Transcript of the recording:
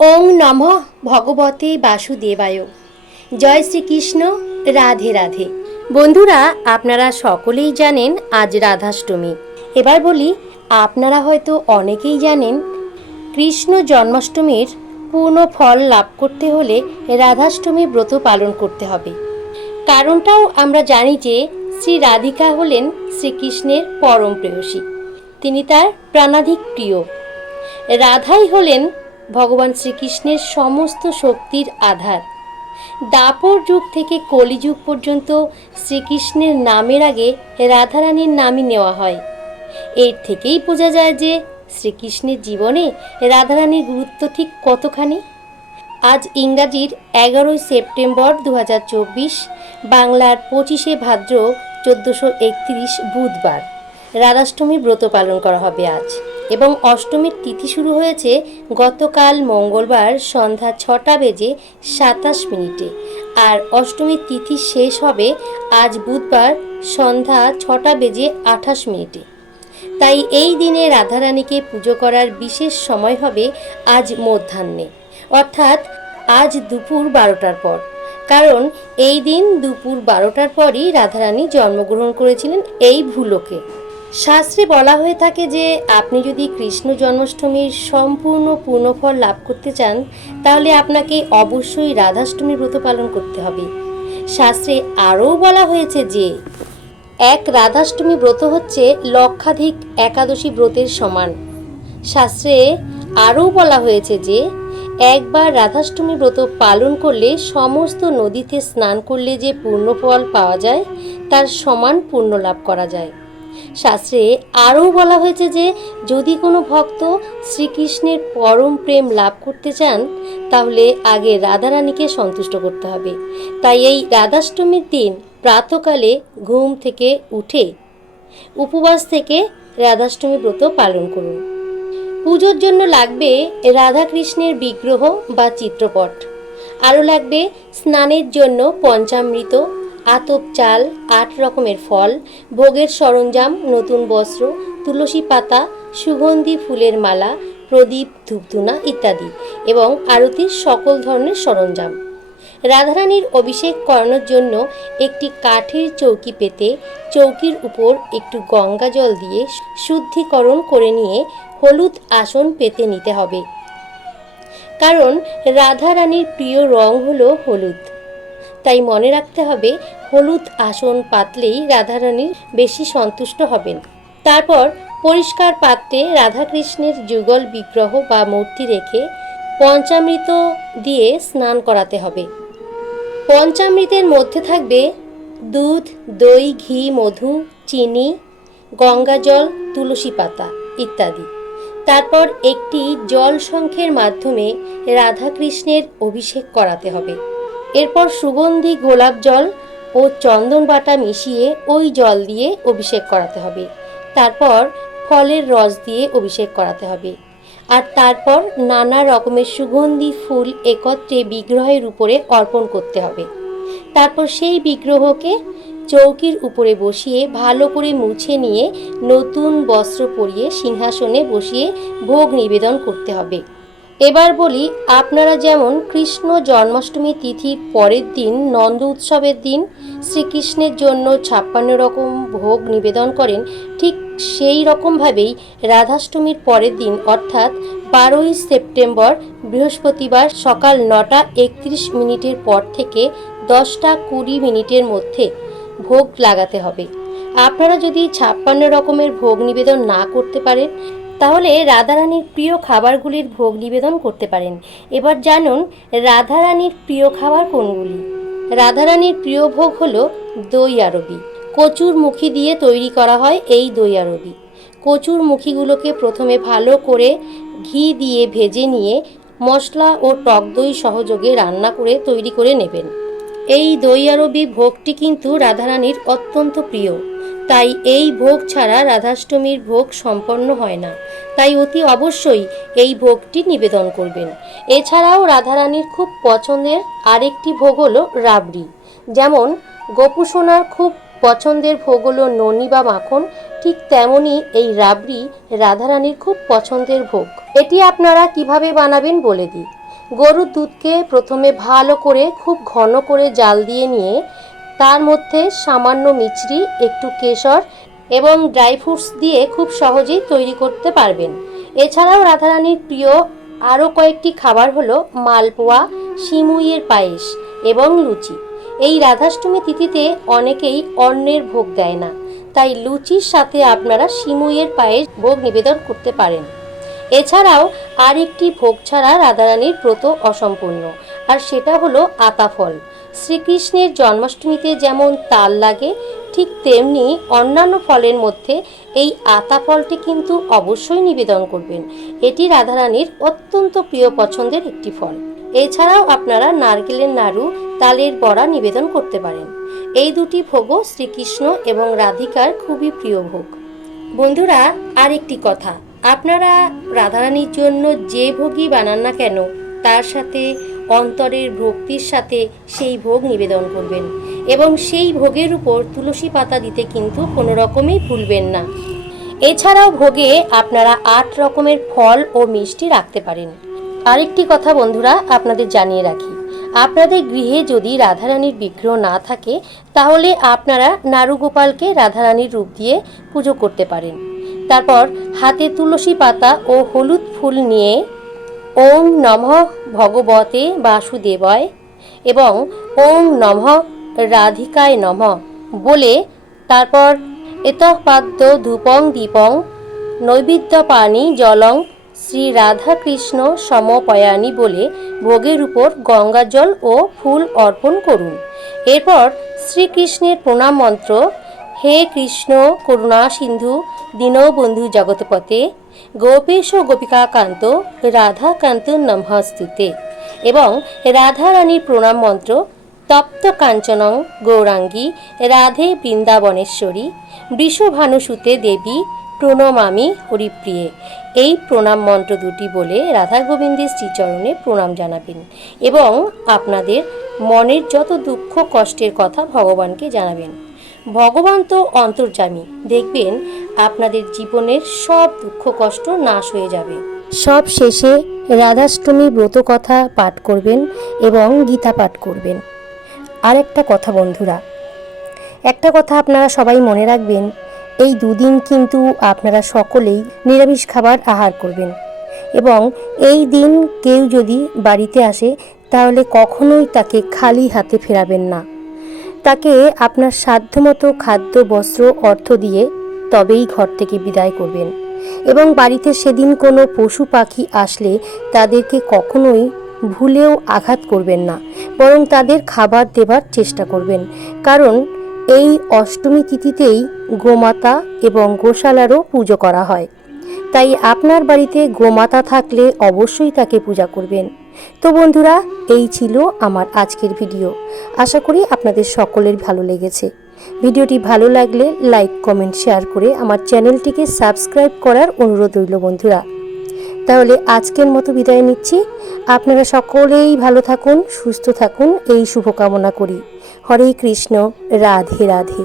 ওং নমঃ ভগবতে বাসুদেবায়। জয় শ্রীকৃষ্ণ। রাধে রাধে। বন্ধুরা, আপনারা সকলেই জানেন আজ রাধাষ্টমী। এবার বলি, আপনারা হয়তো অনেকেই জানেন কৃষ্ণ জন্মাষ্টমীর পূর্ণ ফল লাভ করতে হলে রাধাষ্টমী ব্রত পালন করতে হবে। কারণটাও আমরা জানি যে শ্রী রাধিকা হলেন শ্রীকৃষ্ণের পরম প্রেয়সী। তিনি তার প্রাণাধিক প্রিয়। রাধাই হলেন ভগবান শ্রীকৃষ্ণের সমস্ত শক্তির আধার। দাপর যুগ থেকে কলিযুগ পর্যন্ত শ্রীকৃষ্ণের নামের আগে রাধারানীর নামই নেওয়া হয়। এর থেকেই বোঝা যায় যে শ্রীকৃষ্ণের জীবনে রাধারানীর গুরুত্ব ঠিক কতখানি। আজ ইংরাজির 11 সেপ্টেম্বর 2024, বাংলার 25 ভাদ্র 1431 বুধবার রাধাষ্টমী ব্রত পালন করা হবে আজ। এবং অষ্টমীর তিথি শুরু হয়েছে গতকাল মঙ্গলবার সন্ধ্যা 6:27 আর অষ্টমীর তিথি শেষ হবে আজ বুধবার সন্ধ্যা 6:28। তাই এই দিনে রাধারানীকে পুজো করার বিশেষ সময় হবে আজ মধ্যাহ্নে, অর্থাৎ আজ দুপুর 12টার পর। কারণ এই দিন দুপুর 12টার পরই রাধারানী জন্মগ্রহণ করেছিলেন এই ভূলোকে। শাস্ত্রে বলা হয়ে থাকে যে আপনি যদি কৃষ্ণ জন্মাষ্টমীর সম্পূর্ণ পূর্ণফল লাভ করতে চান তাহলে আপনাকে অবশ্যই রাধাষ্টমী ব্রত পালন করতে হবে। শাস্ত্রে আরও বলা হয়েছে যে এক রাধাষ্টমী ব্রত হচ্ছে লক্ষাধিক একাদশী ব্রতের সমান। শাস্ত্রে আরও বলা হয়েছে যে একবার রাধাষ্টমী ব্রত পালন করলে সমস্ত নদীতে স্নান করলে যে পূর্ণফল পাওয়া যায় তার সমান পুণ্য লাভ করা যায়। শাস্ত্রে আরও বলা হয়েছে যে যদি কোনো ভক্ত শ্রীকৃষ্ণের পরম প্রেম লাভ করতে চান তাহলে আগে রাধারানীকে সন্তুষ্ট করতে হবে। তাই এই রাধাষ্টমীর দিন প্রাতকালে ঘুম থেকে উঠে উপবাস থেকে রাধাষ্টমী ব্রত পালন করুন। পুজোর জন্য লাগবে রাধাকৃষ্ণের বিগ্রহ বা চিত্রপট। আরও লাগবে স্নানের জন্য পঞ্চামৃত, আতপ চাল, 8 রকমের ফল, ভোগের সরঞ্জাম, নতুন বস্ত্র, তুলসী পাতা, সুগন্ধি ফুলের মালা, প্রদীপ, ধূপধুনা ইত্যাদি এবং আরতির সকল ধরনের সরঞ্জাম। রাধারানীর অভিষেক করানোর জন্য একটি কাঠের চৌকি পেতে চৌকির উপর একটু গঙ্গা জল দিয়ে শুদ্ধিকরণ করে নিয়ে হলুদ আসন পেতে নিতে হবে। কারণ রাধারানীর প্রিয় রং হলো হলুদ। তাই মনে রাখতে হবে হলুদ আসন পাতলেই রাধারানীর বেশি সন্তুষ্ট হবেন। তারপর পরিষ্কার পাত্রে রাধাকৃষ্ণের যুগল বিগ্রহ বা মূর্তি রেখে পঞ্চামৃত দিয়ে স্নান করাতে হবে। পঞ্চামৃতের মধ্যে থাকবে দুধ, দই, ঘি, মধু, চিনি, গঙ্গাজল, তুলসী পাতা ইত্যাদি। তারপর একটি জল শঙ্খের মাধ্যমে রাধাকৃষ্ণের অভিষেক করাতে হবে। এরপর সুগন্ধি গোলাপ জল ও চন্দন বাটা মিশিয়ে ওই জল দিয়ে অভিষেক করাতে হবে। তারপর ফলের রস দিয়ে অভিষেক করাতে হবে। আর তারপর নানা রকমের সুগন্ধি ফুল একত্রে বিগ্রহের উপরে অর্পণ করতে হবে। তারপর সেই বিগ্রহকে চৌকির উপরে বসিয়ে ভালো করে মুছে নিয়ে নতুন বস্ত্র পরিয়ে সিংহাসনে বসিয়ে ভোগ নিবেদন করতে হবে। এবার বলি, আপনারা যেমন কৃষ্ণ জন্মাষ্টমী তিথির পরের দিন নন্দ উৎসবের দিন শ্রীকৃষ্ণের জন্য 56 রকম ভোগ নিবেদন করেন, ঠিক সেই রকমভাবেই রাধাষ্টমীর পরের দিন অর্থাৎ 12 সেপ্টেম্বর বৃহস্পতিবার সকাল 9:31 পর থেকে 10:20 মধ্যে ভোগ লাগাতে হবে। আপনারা যদি 56 রকমের ভোগ নিবেদন না করতে পারেন তাহলে রাধারানীর প্রিয় খাবারগুলির ভোগ নিবেদন করতে পারেন। এবার জানুন রাধারানীর প্রিয় খাবার কোনগুলি। রাধারানীর প্রিয় ভোগ হলো দই আরবি। কচুর মুখি দিয়ে তৈরি করা হয় এই দই আরবি। কচুর মুখিগুলোকে প্রথমে ভালো করে ঘি দিয়ে ভেজে নিয়ে মশলা ও টক দই সহযোগে রান্না করে তৈরি করে নেবেন। এই দই আরবি ভোগটি কিন্তু রাধারানীর অত্যন্ত প্রিয়। তাই এই ভোগ ছাড়া রাধাষ্টমীর ভোগ সম্পন্ন হয় না। তাই অতি অবশ্যই এই ভোগটি নিবেদন করবেন। এছাড়াও রাধারানীর খুব পছন্দের আরেকটি ভোগ হলো রাবড়ি। যেমন গোপুসোনার খুব পছন্দের ভোগ হলো ননি বা মাখন, ঠিক তেমনই এই রাবড়ি রাধারানীর খুব পছন্দের ভোগ। এটি আপনারা কিভাবে বানাবেন বলে দিই। গরুর দুধকে প্রথমে ভালো করে খুব ঘন করে জাল দিয়ে নিয়ে তার মধ্যে সামান্য মিছরি, একটু কেশর এবং ড্রাই ফ্রুটস দিয়ে খুব সহজেই তৈরি করতে পারবেন। এছাড়াও রাধারানীর প্রিয় আরও কয়েকটি খাবার হলো মালপোয়া, সিমুইয়ের পায়েস এবং লুচি। এই রাধাষ্টমী তিথিতে অনেকেই অন্নের ভোগ দেয় না, তাই লুচির সাথে আপনারা সিমুইয়ের পায়েস ভোগ নিবেদন করতে পারেন। এছাড়াও আরেকটি ভোগ ছাড়া রাধারানীর ব্রত অসম্পূর্ণ, আর সেটা হলো আতাফল। শ্রীকৃষ্ণের জন্মাষ্টমীতে যেমন তাল লাগে, ঠিক তেমনি অন্যান্য ফলের মধ্যে এই আতাফলটি কিন্তু অবশ্যই নিবেদন করবেন। এটি রাধারানীর অত্যন্ত প্রিয় পছন্দের একটি ফল। এছাড়াও আপনারা নারকেলের নাড়ু, তালের বড়া নিবেদন করতে পারেন। এই দুটি ভোগও শ্রীকৃষ্ণ এবং রাধিকার খুবই প্রিয় ভোগ। বন্ধুরা, আরেকটি কথা, আপনারা রাধারানীর জন্য যে ভোগই বানান না কেন তার সাথে অন্তরের ভক্তির সাথে সেই ভোগ নিবেদন করবেন এবং সেই ভোগের উপর তুলসী পাতা দিতে কিন্তু কোনো রকমেই ভুলবেন না। এছাড়াও ভোগে আপনারা 8 রকমের ফল ও মিষ্টি রাখতে পারেন। আরেকটি কথা বন্ধুরা আপনাদের জানিয়ে রাখি, আপনাদের গৃহে যদি রাধারানীর বিগ্রহ না থাকে তাহলে আপনারা নারুগোপালকে রাধারানীর রূপ দিয়ে পুজো করতে পারেন। তারপর হাতে তুলসী পাতা ও হলুদ ফুল নিয়ে ওং নমঃ ভগবতে বাসুদেবায় এবং ওং নমঃ রাধিকায় নমঃ বলে তারপর এতঃপাদ্য ধূপং দীপং নৈবেদ্য পানি জলং শ্রী রাধাকৃষ্ণ সমপয়ানি বলে ভোগের উপর গঙ্গা জল ও ফুল অর্পণ করুন। এরপর শ্রীকৃষ্ণের প্রণাম মন্ত্র হে কৃষ্ণ করুণা সিন্ধু দীনবন্ধু জগৎপতে গোপেশ গোপিকাকান্ত রাধাকান্ত নমস্তুতে এবং রাধারানীর প্রণাম মন্ত্র তপ্ত কাঞ্চনং গৌরাঙ্গী রাধে বৃন্দাবনেশ্বরী বৃষভানুসুতে দেবী প্রণমামি হরিপ্রিয়ে, এই প্রণাম মন্ত্র দুটি বলে রাধা গোবিন্দের শ্রীচরণে প্রণাম জানাবেন এবং আপনাদের মনের যত দুঃখ কষ্টের কথা ভগবানকে জানাবেন। ভগবান তো অন্তর্যামী, দেখবেন আপনাদের জীবনের সব দুঃখ কষ্ট নাশ হয়ে যাবে। সব শেষে রাধাষ্টমী ব্রত কথা পাঠ করবেন এবং গীতা পাঠ করবেন। আরেকটা কথা বন্ধুরা, একটা কথা আপনারা সবাই মনে রাখবেন, এই দুদিন কিন্তু আপনারা সকলেই নিরামিষ খাবার আহার করবেন এবং এই দিন কেউ যদি বাড়িতে আসে তাহলে কখনোই তাকে খালি হাতে ফেরাবেন না। তাকে আপনার সাধ্যমতো খাদ্য, বস্ত্র, অর্থ দিয়ে তবেই ঘর থেকে বিদায় করবেন এবং বাড়িতে সেদিন কোনো পশু পাখি আসলে তাদেরকে কখনোই ভুলেও আঘাত করবেন না, বরং তাদের খাবার দেবার চেষ্টা করবেন। কারণ এই অষ্টমী তিথিতেই গোমাতা এবং গোশালারও পুজো করা হয়, তাই আপনার বাড়িতে গোমাতা থাকলে অবশ্যই তাকে পূজা করবেন। তো বন্ধুরা, এই ছিল আমার আজকের ভিডিও। আশা করি আপনাদের সকলের ভালো লেগেছে। ভিডিওটি ভালো লাগলে লাইক, কমেন্ট, শেয়ার করে আমার চ্যানেলটিকে সাবস্ক্রাইব করার অনুরোধ রইল বন্ধুরা। তাহলে আজকের মতো বিদায় নিচ্ছি। আপনারা সকলেই ভালো থাকুন, সুস্থ থাকুন, এই শুভকামনা করি। হরে কৃষ্ণ, রাধে রাধে।